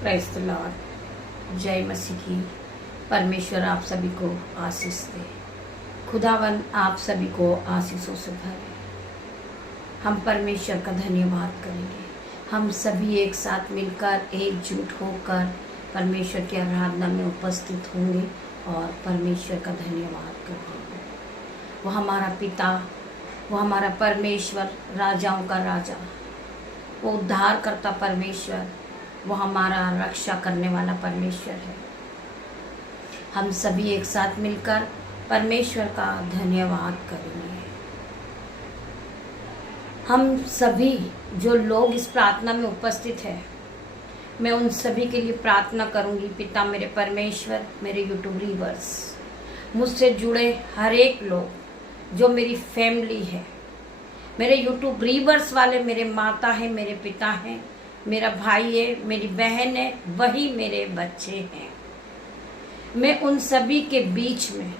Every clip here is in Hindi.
Praise the Lord. जय मसीह की। परमेश्वर आप सभी को आशीष दे। खुदावन आप सभी को आशीषों से भरे। हम परमेश्वर का धन्यवाद करेंगे। हम सभी एक साथ मिलकर एकजुट होकर परमेश्वर की आराधना में उपस्थित होंगे और परमेश्वर का धन्यवाद करेंगे। वो हमारा पिता, वो हमारा परमेश्वर, राजाओं का राजा, वो उद्धार करता परमेश्वर, वो हमारा रक्षा करने वाला परमेश्वर है। हम सभी एक साथ मिलकर परमेश्वर का धन्यवाद करेंगे। हम सभी जो लोग इस प्रार्थना में उपस्थित हैं, मैं उन सभी के लिए प्रार्थना करूंगी। पिता मेरे परमेश्वर, मेरे यूट्यूब रीवर्स, मुझसे जुड़े हर एक लोग जो मेरी फैमिली है, मेरे यूट्यूब रीवर्स वाले मेरे माता हैं, मेरे पिता हैं, मेरा भाई है, मेरी बहन है, वही मेरे बच्चे हैं। मैं उन सभी के बीच में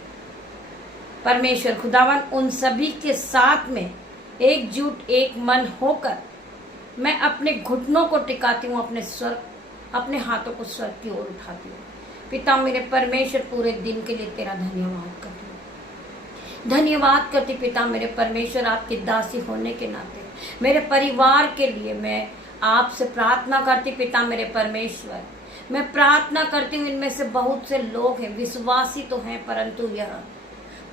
परमेश्वर खुदावन उन सभी के साथ में एकजुट एक मन होकर मैं अपने घुटनों को टिकाती हूँ, अपने हाथों को स्वर्ग की ओर उठाती हूँ। पिता मेरे परमेश्वर, पूरे दिन के लिए तेरा धन्यवाद करती हूँ। धन्यवाद करती पिता मेरे परमेश्वर, आपकी दासी होने के नाते मेरे परिवार के लिए मैं आपसे प्रार्थना करती। पिता मेरे परमेश्वर, मैं प्रार्थना करती हूँ, इनमें से बहुत से लोग हैं, विश्वासी तो हैं, परंतु यह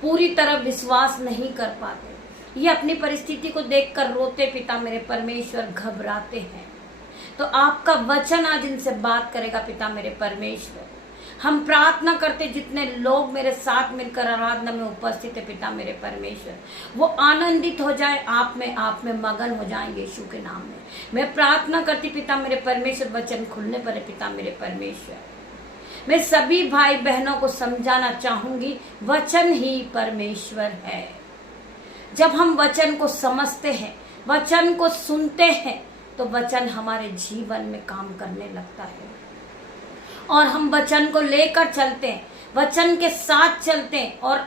पूरी तरह विश्वास नहीं कर पाते। ये अपनी परिस्थिति को देखकर रोते पिता मेरे परमेश्वर, घबराते हैं। तो आपका वचन आज इनसे बात करेगा पिता मेरे परमेश्वर। हम प्रार्थना करते जितने लोग मेरे साथ मिलकर आराधना में उपस्थित है पिता मेरे परमेश्वर, वो आनंदित हो जाए, आप में मगन हो जाए यीशु के नाम में। मैं प्रार्थना करती पिता मेरे परमेश्वर, वचन खुलने पर है पिता मेरे परमेश्वर। मैं सभी भाई बहनों को समझाना चाहूंगी, वचन ही परमेश्वर है। जब हम वचन को समझते हैं, वचन को सुनते हैं, तो वचन हमारे जीवन में काम करने लगता है और हम वचन को लेकर चलते हैं, वचन के साथ चलते हैं और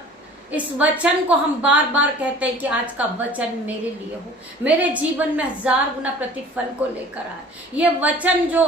इस वचन को हम बार बार कहते हैं कि आज का वचन मेरे लिए हो, मेरे जीवन में 1000 गुना प्रतिफल को लेकर आए। ये वचन जो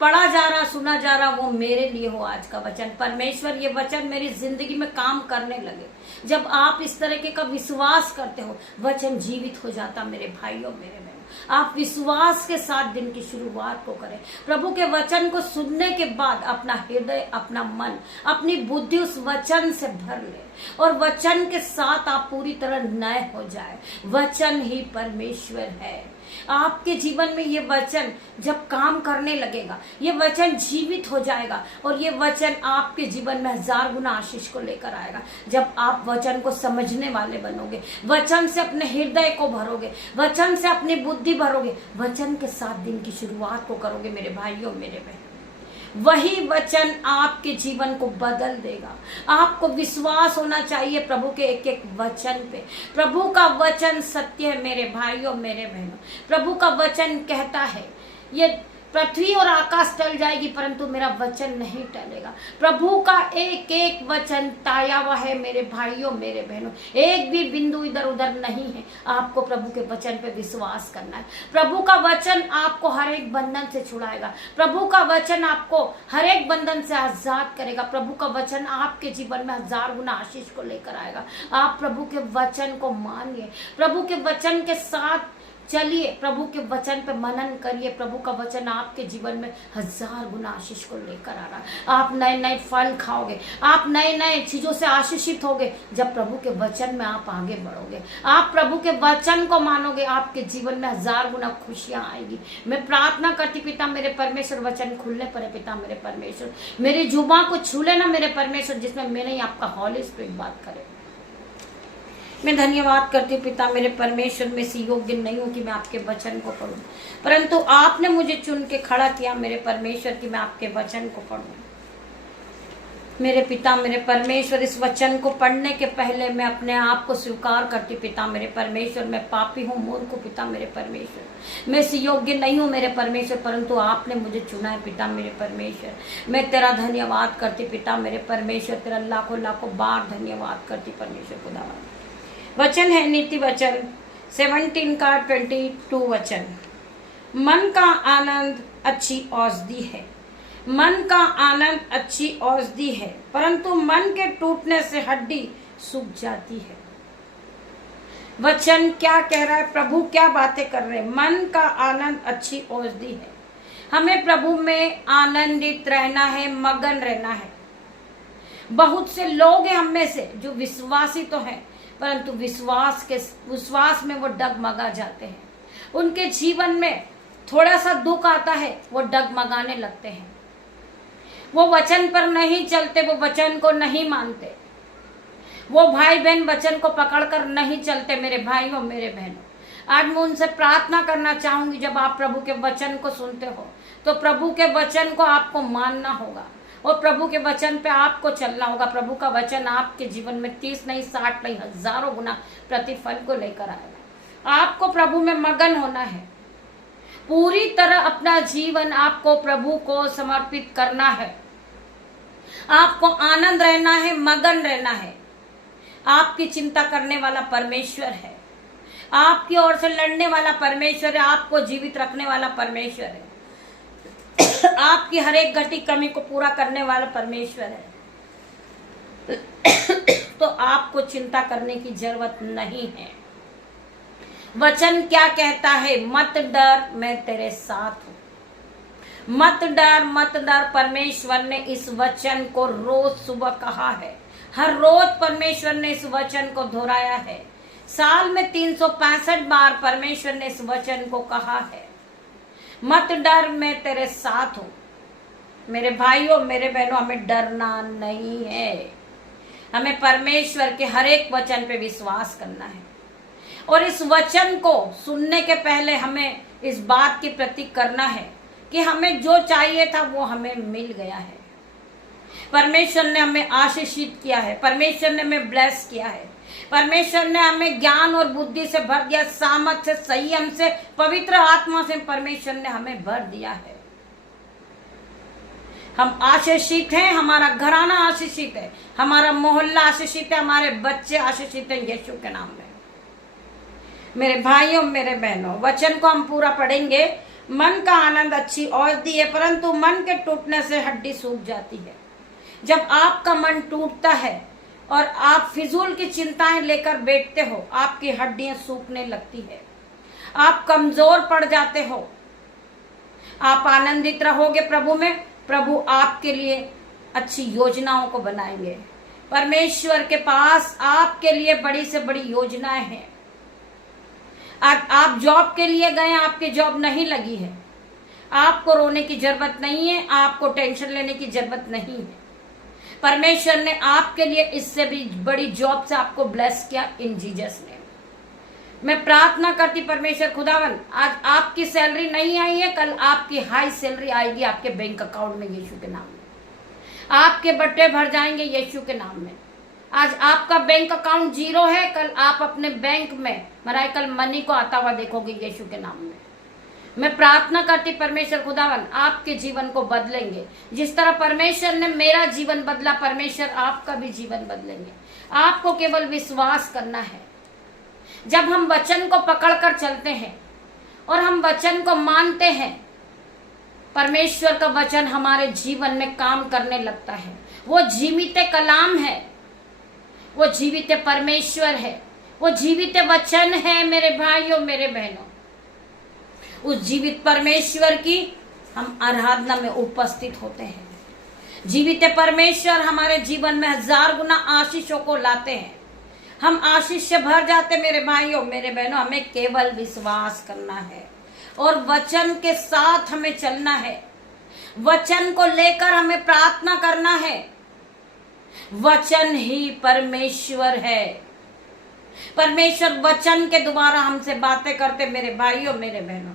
पढ़ा जा रहा, सुना जा रहा, वो मेरे लिए हो। आज का वचन परमेश्वर, ये वचन मेरी जिंदगी में काम करने लगे। जब आप इस तरीके का विश्वास करते हो, वचन जीवित हो जाता। मेरे भाइयों, मेरे बहनों, आप विश्वास के साथ दिन की शुरुआत को करें। प्रभु के वचन को सुनने के बाद अपना हृदय, अपना मन, अपनी बुद्धि उस वचन से भर ले और वचन के साथ आप पूरी तरह नए हो जाए। वचन ही परमेश्वर है। आपके जीवन में ये वचन जब काम करने लगेगा, ये वचन जीवित हो जाएगा और ये वचन आपके जीवन में 1000 गुना आशीष को लेकर आएगा। जब आप वचन को समझने वाले बनोगे, वचन से अपने हृदय को भरोगे, वचन से अपनी बुद्धि भरोगे, वचन के साथ दिन की शुरुआत को करोगे मेरे भाइयों, मेरे बहन, वही वचन आपके जीवन को बदल देगा। आपको विश्वास होना चाहिए प्रभु के एक एक वचन पे। प्रभु का वचन सत्य है मेरे भाइयों, मेरे बहनों। प्रभु का वचन कहता है, ये पृथ्वी और आकाश टल जाएगी परंतु मेरा वचन नहीं टलेगा। प्रभु का एक एक वचन ताया हुआ है मेरे भाइयों, मेरे बहनों। एक भी बिंदु इधर उधर नहीं है। आपको प्रभु के वचन पे विश्वास करना है। प्रभु का वचन आपको हर एक बंधन से छुड़ाएगा। प्रभु का वचन आपको हर एक बंधन से आजाद करेगा। प्रभु का वचन आपके जीवन में 1000 गुना आशीष को लेकर आएगा। आप प्रभु के वचन को मानिए, प्रभु के वचन के साथ चलिए, प्रभु के वचन पे मनन करिए। प्रभु का वचन आपके जीवन में 1000 गुना आशीष को लेकर आ रहा है। आप नए नए फल खाओगे, आप नए नए चीजों से आशीषित होगे जब प्रभु के वचन में आप आगे बढ़ोगे। आप प्रभु के वचन को मानोगे, आपके जीवन में 1000 गुना खुशियां आएगी। मैं प्रार्थना करती पिता मेरे परमेश्वर, वचन खुलने पर है पिता मेरे परमेश्वर। मेरी जुबान को छू लेना मेरे परमेश्वर, जिसमें मैं नहीं आपका हॉली स्पिरिट बात करे। मैं धन्यवाद करती हूँ पिता मेरे परमेश्वर, में से योग्य नहीं हूँ कि मैं आपके वचन को पढ़ूं, परंतु आपने मुझे चुन के खड़ा किया मेरे परमेश्वर कि मैं आपके वचन को पढ़ूं। मेरे पिता मेरे परमेश्वर, इस वचन को पढ़ने के पहले मैं अपने आप को स्वीकार करती पिता मेरे परमेश्वर, मैं पापी हूँ, मूर्ख हूँ पिता मेरे परमेश्वर। मैं इस योग्य नहीं हूँ मेरे परमेश्वर, परंतु आपने मुझे चुना है पिता मेरे परमेश्वर। मैं तेरा धन्यवाद करती पिता मेरे परमेश्वर, तेरा लाखों लाखों बार धन्यवाद करती परमेश्वर खुदावंद। वचन है नीति वचन 17 का 22 वचन। मन का आनंद अच्छी औषधि है, मन का आनंद अच्छी औषधि है, परंतु मन के टूटने से हड्डी सूख जाती है। वचन क्या कह रहा है, प्रभु क्या बातें कर रहे हैं। मन का आनंद अच्छी औषधि है। हमें प्रभु में आनंदित रहना है, मगन रहना है। बहुत से लोग हैं हम में से जो विश्वासी तो हैं, परंतु विश्वास में वो डगमगा जाते हैं। उनके जीवन में थोड़ा सा दुख आता है, वो डगमगाने लगते हैं। वो वचन पर नहीं चलते, वो वचन को नहीं मानते। वो भाई बहन वचन को पकड़कर नहीं चलते। मेरे भाइयों, मेरे बहनों, आज मैं उनसे प्रार्थना करना चाहूंगी, जब आप प्रभु के वचन को सुनते हो तो प्रभु के वचन को आपको मानना होगा और प्रभु के वचन पे आपको चलना होगा। प्रभु का वचन आपके जीवन में 30 नहीं, 60 नहीं, हजारों गुना प्रतिफल को लेकर आएगा। आपको प्रभु में मगन होना है। पूरी तरह अपना जीवन आपको प्रभु को समर्पित करना है। आपको आनंद रहना है, मगन रहना है। आपकी चिंता करने वाला परमेश्वर है। आपकी ओर से लड़ने वाला परमेश्वर है। आपको जीवित रखने वाला परमेश्वर है। आपकी हर एक घटी कमी को पूरा करने वाला परमेश्वर है। तो आपको चिंता करने की जरूरत नहीं है। वचन क्या कहता है, मत डर, मैं तेरे साथ हूं। मत डर, मत डर। परमेश्वर ने इस वचन को रोज सुबह कहा है। हर रोज परमेश्वर ने इस वचन को दोहराया है। साल में 365 बार परमेश्वर ने इस वचन को कहा है, मत डर, मैं तेरे साथ हूं। मेरे भाइयों, मेरे बहनों, हमें डरना नहीं है। हमें परमेश्वर के हर एक वचन पे विश्वास करना है और इस वचन को सुनने के पहले हमें इस बात की प्रतीक करना है कि हमें जो चाहिए था वो हमें मिल गया है। परमेश्वर ने हमें आशीषित किया है। परमेश्वर ने हमें ब्लेस किया है। परमेश्वर ने हमें ज्ञान और बुद्धि से भर दिया, सामर्थ से, संयम से, पवित्र आत्मा से परमेश्वर ने हमें भर दिया है। हम आशीषित हैं। हमारा घराना आशीषित है। हमारा मोहल्ला आशीषित है। हमारे बच्चे आशीषित हैं यीशु के नाम में। मेरे भाइयों, मेरे बहनों, वचन को हम पूरा पढ़ेंगे। मन का आनंद अच्छी औषधि है, परंतु मन के टूटने से हड्डी सूख जाती है। जब आपका मन टूटता है और आप फिजूल की चिंताएं लेकर बैठते हो, आपकी हड्डियां सूखने लगती है। आप कमजोर पड़ जाते हो। आप आनंदित रहोगे प्रभु में। प्रभु आपके लिए अच्छी योजनाओं को बनाएंगे। परमेश्वर के पास आपके लिए बड़ी से बड़ी योजनाएं हैं। आप जॉब के लिए गए, आपकी जॉब नहीं लगी है, आपको रोने की जरूरत नहीं है। आपको टेंशन लेने की जरूरत नहीं है। परमेश्वर ने आपके लिए इससे भी बड़ी जॉब से आपको ब्लेस किया इन जीसस नेम। मैं प्रार्थना करती परमेश्वर खुदावन, आज आपकी सैलरी नहीं आई है, कल आपकी हाई सैलरी आएगी आपके बैंक अकाउंट में यीशु के नाम में। आपके बट्टे भर जाएंगे यीशु के नाम में। आज आपका बैंक अकाउंट 0 है, कल आप अपने बैंक में मराइकल मनी को आता हुआ देखोगे यीशु के नाम में। मैं प्रार्थना करती परमेश्वर खुदावन आपके जीवन को बदलेंगे। जिस तरह परमेश्वर ने मेरा जीवन बदला, परमेश्वर आपका भी जीवन बदलेंगे। आपको केवल विश्वास करना है। जब हम वचन को पकड़कर चलते हैं और हम वचन को मानते हैं, परमेश्वर का वचन हमारे जीवन में काम करने लगता है। वो जीवित कलाम है, वो जीवित परमेश्वर है, वो जीवित वचन है। मेरे भाइयों, मेरे बहनों, उस जीवित परमेश्वर की हम आराधना में उपस्थित होते हैं। जीवित परमेश्वर हमारे जीवन में 1000 गुना आशीषों को लाते हैं। हम आशीष से भर जाते। मेरे भाइयों, मेरे बहनों, हमें केवल विश्वास करना है और वचन के साथ हमें चलना है। वचन को लेकर हमें प्रार्थना करना है। वचन ही परमेश्वर है। परमेश्वर वचन के द्वारा हमसे बातें करते। मेरे भाइयों, मेरे बहनों,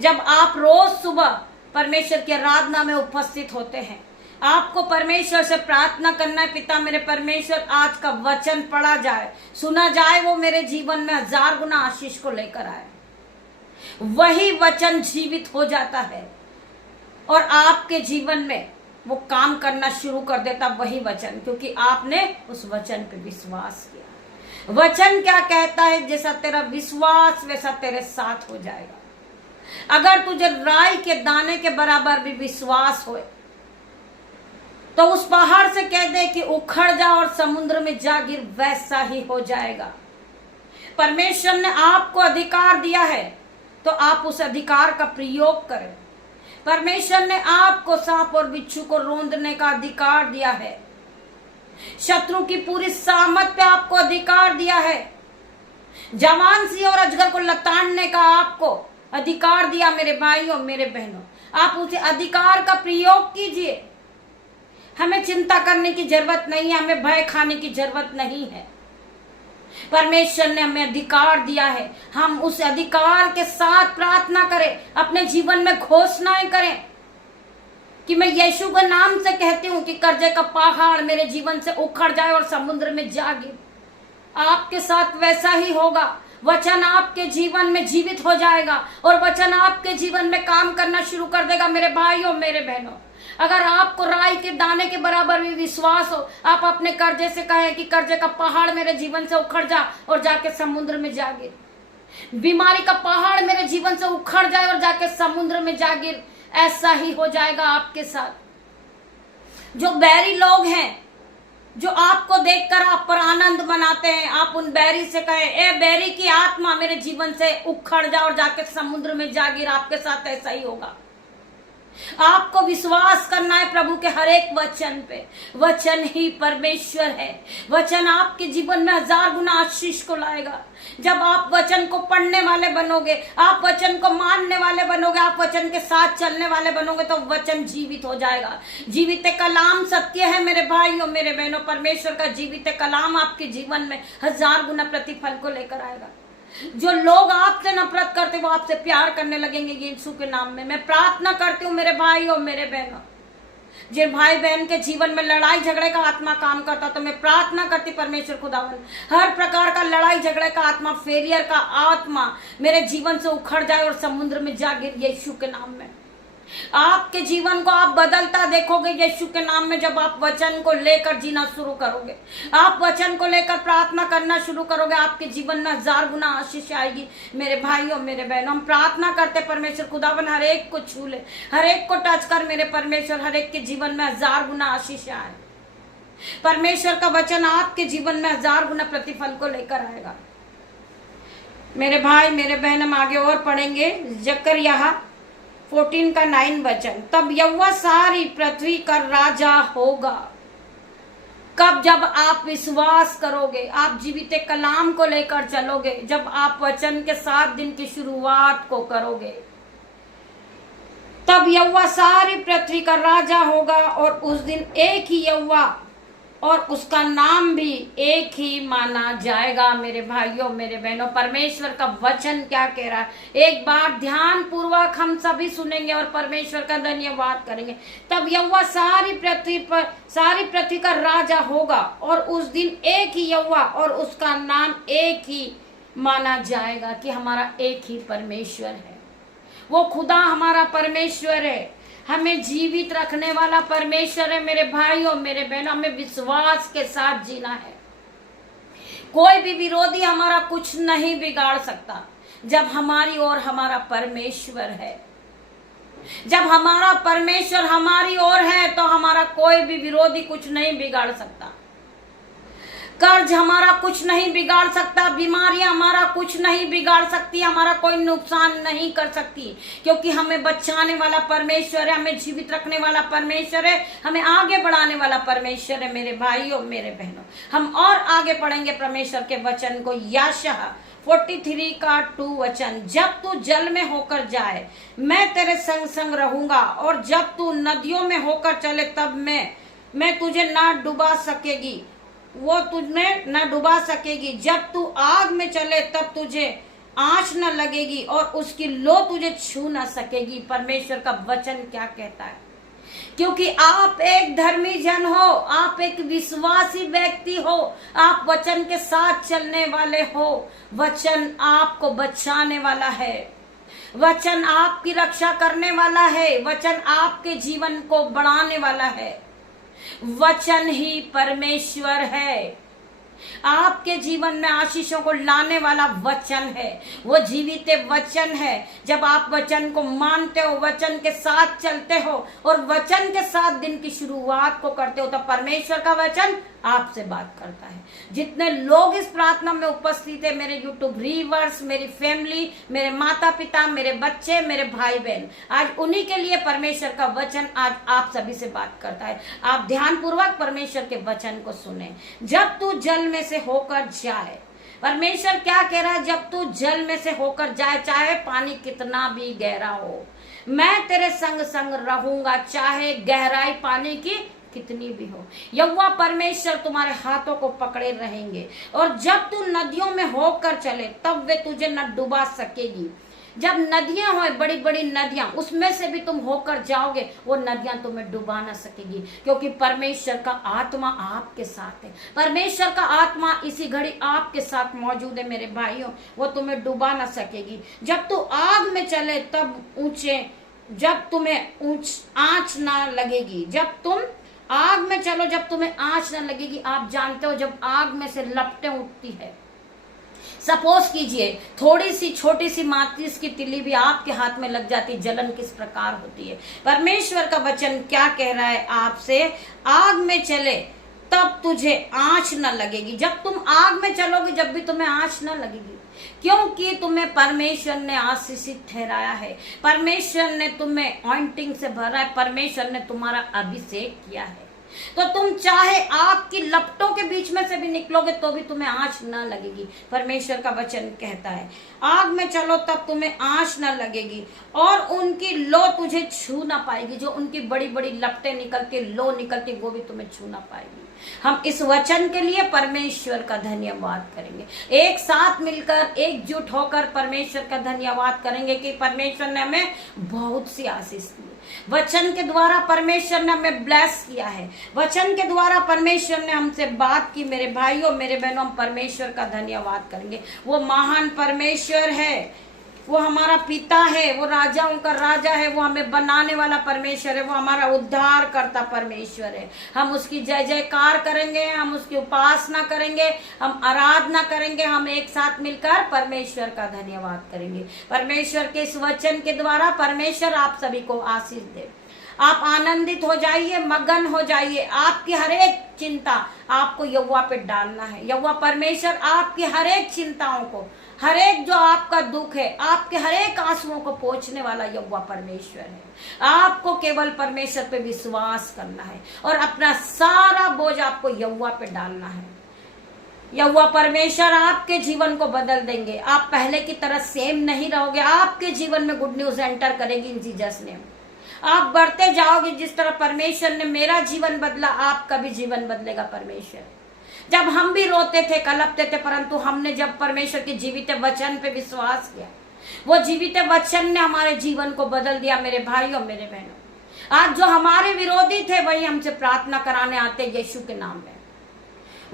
जब आप रोज सुबह परमेश्वर की आराधना में उपस्थित होते हैं, आपको परमेश्वर से प्रार्थना करना है, पिता मेरे परमेश्वर, आज का वचन पढ़ा जाए, सुना जाए, वो मेरे जीवन में 1000 गुना आशीष को लेकर आए। वही वचन जीवित हो जाता है और आपके जीवन में वो काम करना शुरू कर देता, वही वचन, क्योंकि आपने उस वचन पे विश्वास किया। वचन क्या कहता है, जैसा तेरा विश्वास वैसा तेरे साथ हो जाएगा। अगर तुझे राई के दाने के बराबर भी विश्वास हो तो उस पहाड़ से कह दे कि उखड़ जा और समुद्र में जा गिर, वैसा ही हो जाएगा। परमेश्वर ने आपको अधिकार दिया है तो आप उस अधिकार का प्रयोग करें। परमेश्वर ने आपको सांप और बिच्छू को रौंदने का अधिकार दिया है। शत्रु की पूरी सामत पे आपको अधिकार दिया है। जवान सिंह और अजगर को लताड़ने का आपको अधिकार दिया मेरे भाइयों मेरे बहनों। आप उस अधिकार का प्रयोग कीजिए। हमें चिंता करने की जरूरत नहीं है, हमें भय खाने की जरूरत नहीं है। परमेश्वर ने हमें अधिकार दिया है, हम उस अधिकार के साथ प्रार्थना करें, अपने जीवन में घोषणाएं करें कि मैं यीशु के नाम से कहती हूं कि कर्जे का पहाड़ मेरे जीवन से उखड़ जाए और समुद्र में जा गिरे। आपके साथ वैसा ही होगा। वचन आपके जीवन में जीवित हो जाएगा और वचन आपके जीवन में काम करना शुरू कर देगा मेरे भाइयों मेरे बहनों। अगर आपको राई के दाने के बराबर भी विश्वास हो, आप अपने कर्जे से कहें कि कर्जे का पहाड़ मेरे जीवन से उखड़ जा और जाके समुद्र में जा गिर। बीमारी का पहाड़ मेरे जीवन से उखड़ जाए और जाके समुद्र में जा गिर। ऐसा ही हो जाएगा आपके साथ। जो बैरी लोग हैं, जो आपको देखकर आप पर आनंद मनाते हैं, आप उन बैरी से कहें, ए बैरी की आत्मा मेरे जीवन से उखड़ जा और जाके समुद्र में जा गिर। आपके साथ ऐसा ही होगा। आपको विश्वास करना है प्रभु के हर एक वचन पे। वचन ही परमेश्वर है। वचन आपके जीवन में 1000 गुना आशीष को लाएगा। जब आप वचन को पढ़ने वाले बनोगे, आप वचन को मानने वाले बनोगे, आप वचन के साथ चलने वाले बनोगे तो वचन जीवित हो जाएगा। जीवित कलाम सत्य है मेरे भाइयों मेरे बहनों। परमेश्वर का जीवित कलाम आपके जीवन में 1000 गुना प्रतिफल को लेकर आएगा। जो लोग आपसे नफरत करते वो आपसे प्यार करने लगेंगे यीशु के नाम में। मैं प्रार्थना करती हूँ मेरे भाइयों मेरे बहनों, जिन भाई बहन के जीवन में लड़ाई झगड़े का आत्मा काम करता, तो मैं प्रार्थना करती परमेश्वर खुदावन हर प्रकार का लड़ाई झगड़े का आत्मा, फेलियर का आत्मा मेरे जीवन से उखड़ जाए और समुद्र में जा गिर यीशु के नाम में। आपके जीवन को आप बदलता देखोगे यीशु के नाम में। जब आप वचन को लेकर जीना शुरू करोगे, आप वचन को लेकर प्रार्थना करना शुरू करोगे, आपके जीवन में 1000 गुना आशीष आएगी मेरे भाइयों मेरे बहनों। हम प्रार्थना करते परमेश्वर खुदावन हर एक को छू ले, हर एक को टच कर मेरे परमेश्वर, हर एक के जीवन में 1000 गुना आशीष आए। परमेश्वर का वचन आपके जीवन में 1000 गुना प्रतिफल को लेकर आएगा मेरे भाई मेरे बहन। हम आगे और पढ़ेंगे जकरयाह 14 का 9 वचन। तब यहोवा सारी पृथ्वी का राजा होगा। कब? जब आप विश्वास करोगे, आप जीवित कलाम को लेकर चलोगे, जब आप वचन के साथ दिन की शुरुआत को करोगे, तब यहोवा सारी पृथ्वी का राजा होगा। और उस दिन एक ही यहोवा और उसका नाम भी एक ही माना जाएगा मेरे भाइयों मेरे बहनों। परमेश्वर का वचन क्या कह रहा है, एक बार ध्यान पूर्वक हम सभी सुनेंगे और परमेश्वर का धन्यवाद करेंगे। तब यहोवा सारी पृथ्वी का राजा होगा और उस दिन एक ही यहोवा और उसका नाम एक ही माना जाएगा। कि हमारा एक ही परमेश्वर है, वो खुदा हमारा परमेश्वर है, हमें जीवित रखने वाला परमेश्वर है मेरे भाइयों मेरे बहनों। हमें विश्वास के साथ जीना है। कोई भी विरोधी हमारा कुछ नहीं बिगाड़ सकता जब हमारी ओर हमारा परमेश्वर है। जब हमारा परमेश्वर हमारी ओर है तो हमारा कोई भी विरोधी कुछ नहीं बिगाड़ सकता। कर्ज हमारा कुछ नहीं बिगाड़ सकता, बीमारियां हमारा कुछ नहीं बिगाड़ सकती, हमारा कोई नुकसान नहीं कर सकती, क्योंकि हमें बचाने वाला परमेश्वर है, हमें जीवित रखने वाला परमेश्वर है, हमें आगे बढ़ाने वाला परमेश्वर है मेरे भाइयों मेरे बहनों। हम और आगे पढ़ेंगे परमेश्वर के वचन को। यशायाह 43 का 2 वचन। जब तू जल में होकर जाए मैं तेरे संग संग रहूंगा, और जब तू नदियों में होकर चले तब मैं तुझे ना डुबा सकेगी, वो तुझमें न डुबा सकेगी। जब तू आग में चले तब तुझे आंच न लगेगी और उसकी लो तुझे छू न सकेगी। परमेश्वर का वचन क्या कहता है? क्योंकि आप एक धर्मी जन हो, आप एक विश्वासी व्यक्ति हो, आप वचन के साथ चलने वाले हो। वचन आपको बचाने वाला है, वचन आपकी रक्षा करने वाला है, वचन आपके जीवन को बढ़ाने वाला है। वचन ही परमेश्वर है। आपके जीवन में आशीषों को लाने वाला वचन है, वो जीवित वचन है। जब आप वचन को मानते हो, वचन के साथ चलते हो और वचन के साथ दिन की शुरुआत को करते हो, तो परमेश्वर का वचन आपसे बात करता है। जितने लोग इस प्रार्थना में उपस्थित है, मेरे यूट्यूब व्यूअर्स, मेरी फैमिली, मेरे माता पिता, मेरे बच्चे, मेरे भाई बहन, आज उन्हीं के लिए परमेश्वर का वचन आज आप सभी से बात करता है। आप ध्यानपूर्वक परमेश्वर के वचन को सुने। जब तू जल में से होकर जाए, परमेश्वर क्या कह रहा है? जब तू जल में से होकर जाए, चाहे पानी कितना भी गहरा हो, मैं तेरे संग संग रहूंगा, चाहे गहराई पानी की कितनी भी हो। यहोवा परमेश्वर तुम्हारे हाथों को पकड़े रहेंगे, और जब तू नदियों में होकर चले तब वे तुझे न डुबा सकेगी। जब नदियां हो, बड़ी बड़ी नदियां, उसमें से भी तुम होकर जाओगे, वो नदियां तुम्हें डुबा ना सकेगी, क्योंकि परमेश्वर का आत्मा आपके साथ है। परमेश्वर का आत्मा इसी घड़ी आपके साथ मौजूद है मेरे भाइयों, वो तुम्हें डुबा ना सकेगी। जब तू आग में चले तब ऊंचे, जब तुम्हें आंच ना लगेगी। जब तुम आग में चलो, जब तुम्हें आंच ना लगेगी। आप जानते हो, जब आग में से लपटें उठती है, सपोज कीजिए थोड़ी सी छोटी सी माचिस की तिल्ली भी आपके हाथ में लग जाती, जलन किस प्रकार होती है। परमेश्वर का वचन क्या कह रहा है आपसे? आग में चले तब तुझे आंच न लगेगी। जब तुम आग में चलोगे, जब भी तुम्हें आंच न लगेगी, क्योंकि तुम्हें परमेश्वर ने आशीषित ठहराया है। परमेश्वर ने तुम्हें ऑइंटिंग से भरा है, परमेश्वर ने तुम्हारा अभिषेक किया है। तो तुम चाहे आग की लपटों के बीच में से भी निकलोगे तो भी तुम्हें आंच न लगेगी। परमेश्वर का वचन कहता है आग में चलो तब तुम्हें आंच न लगेगी, और उनकी लो तुझे छू ना पाएगी। जो उनकी बड़ी बड़ी लपटें निकलती, लो निकलती, वो भी तुम्हें छू ना पाएगी। हम इस वचन के लिए परमेश्वर का धन्यवाद करेंगे। एक साथ मिलकर, एकजुट होकर परमेश्वर का धन्यवाद करेंगे कि परमेश्वर ने हमें बहुत सी आशीष दी। वचन के द्वारा परमेश्वर ने हमें ब्लेस किया है। वचन के द्वारा परमेश्वर ने हमसे बात की। मेरे भाइयों, मेरे बहनों, हम परमेश्वर का धन्यवाद करेंगे। वो महान परमेश्वर है, वो हमारा पिता है, वो राजाओं का राजा है, वो हमें बनाने वाला परमेश्वर है, वो हमारा उद्धार करता परमेश्वर है। हम उसकी जय जयकार करेंगे, हम उसकी उपासना करेंगे, हम आराधना करेंगे, हम एक साथ मिलकर परमेश्वर का धन्यवाद करेंगे। परमेश्वर के इस वचन के द्वारा परमेश्वर आप सभी को आशीष दे। आप आनंदित हो जाइए, मगन हो जाइए। आपकी हर एक चिंता आपको यहोवा पे डालना है। यहोवा परमेश्वर आपकी हर एक चिंताओं को, हर एक जो आपका दुख है, आपके हर एक आंसुओं को पोंछने वाला यहोवा परमेश्वर है। आपको केवल परमेश्वर पे विश्वास करना है और अपना सारा बोझ आपको यहोवा पे डालना है। यहोवा परमेश्वर आपके जीवन को बदल देंगे। आप पहले की तरह सेम नहीं रहोगे। आपके जीवन में गुड न्यूज एंटर करेगी इन जीसस नेम। आप बढ़ते जाओगे। जिस तरह परमेश्वर ने मेरा जीवन बदला, आपका भी जीवन बदलेगा। परमेश्वर, जब हम भी रोते थे, कलपते थे, परंतु हमने जब परमेश्वर के जीवित वचन पे विश्वास किया, वो जीवित वचन ने हमारे जीवन को बदल दिया। मेरे भाइयों, मेरे बहनों, आज जो हमारे विरोधी थे वही हमसे प्रार्थना कराने आते यीशु के नाम में।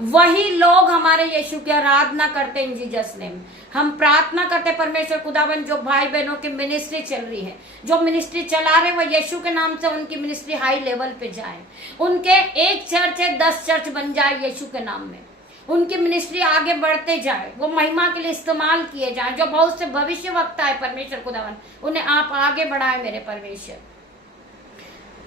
वही लोग हमारे यीशु की आराधना करते इन जीसस नेम। हम प्रार्थना करते परमेश्वर खुदावन, जो भाई बहनों की मिनिस्ट्री चल रही है, जो मिनिस्ट्री चला रहे, वो यीशु के नाम से उनकी मिनिस्ट्री हाई लेवल पे जाए। उनके एक चर्च है 10 चर्च बन जाए यीशु के नाम में। उनकी मिनिस्ट्री आगे बढ़ते जाए, वो महिमा के लिए इस्तेमाल किए जाए। जो बहुत से भविष्य वक्ता है परमेश्वर खुदावन, उन्हें आप आगे बढ़ाए मेरे परमेश्वर।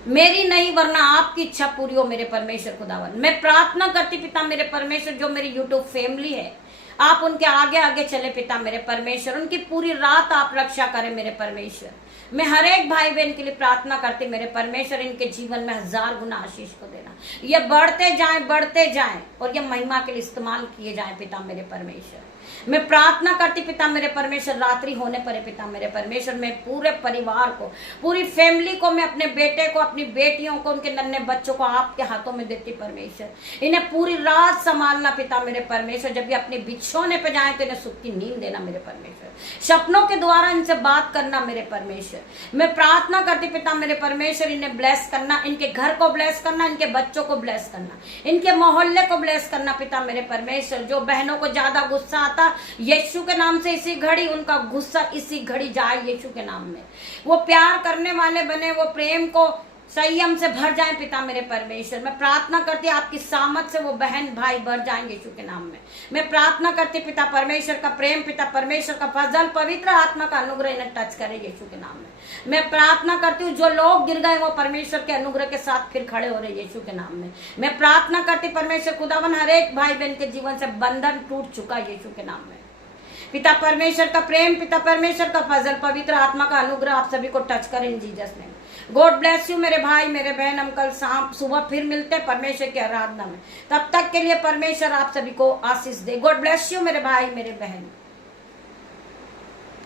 मेरी नहीं वरना आपकी इच्छा पूरी हो मेरे परमेश्वर खुदावन। मैं प्रार्थना करती पिता मेरे परमेश्वर, जो मेरी यूट्यूब फैमिली है, आप उनके आगे आगे चले पिता मेरे परमेश्वर। उनकी पूरी रात आप रक्षा करें मेरे परमेश्वर। मैं हर एक भाई बहन के लिए प्रार्थना करती मेरे परमेश्वर, इनके जीवन में 1000 गुना आशीष को देना। ये बढ़ते जाएं और ये महिमा के लिए इस्तेमाल किए जाएं पिता मेरे परमेश्वर। मैं प्रार्थना करती पिता मेरे परमेश्वर, रात्रि होने पर पिता मेरे परमेश्वर, मैं पूरे परिवार को, पूरी फैमिली को, मैं अपने बेटे को, अपनी बेटियों को, उनके नन्हे बच्चों को आपके हाथों में देती परमेश्वर। इन्हें पूरी रात संभालना पिता मेरे परमेश्वर। जब ये अपने बिछोने पे जाए तो इन्हें सुख की नींद देना मेरे परमेश्वर। सपनों के द्वारा इनसे बात करना मेरे परमेश्वर। मैं प्रार्थना करती पिता मेरे परमेश्वर, इन्हें ब्लेस करना, इनके घर को ब्लेस करना, इनके बच्चों को ब्लेस करना, इनके मोहल्ले को ब्लेस करना पिता मेरे परमेश्वर। जो बहनों को ज्यादा गुस्सा आता, यीशु के नाम से इसी घड़ी उनका गुस्सा इसी घड़ी जाए यीशु के नाम में। वो प्यार करने वाले बने, वो प्रेम को संयम से भर जाए पिता मेरे परमेश्वर। मैं प्रार्थना करती आपकी सामत से वो बहन भाई भर जाएंगे यीशु के नाम में। मैं प्रार्थना करती पिता परमेश्वर का प्रेम, पिता परमेश्वर का फजल, पवित्र आत्मा का अनुग्रह इन्हें टच करे यीशु के नाम में। मैं प्रार्थना करती हूँ जो लोग गिर गए वो परमेश्वर के अनुग्रह के साथ फिर खड़े हो रहे यीशु के नाम में। मैं प्रार्थना करती परमेश्वर खुदावन हर एक भाई बहन के जीवन से बंधन टूट चुका यीशु के नाम में। पिता परमेश्वर का प्रेम, पिता परमेश्वर का फजल, पवित्र आत्मा का अनुग्रह आप सभी को टच करें इन Jesus name. God bless you मेरे भाई मेरे बहन। हम कल शाम सुबह फिर मिलते हैं परमेश्वर की आराधना में। तब तक के लिए परमेश्वर आप सभी को आशीष दे। गॉड ब्लेस यू मेरे भाई मेरे बहन।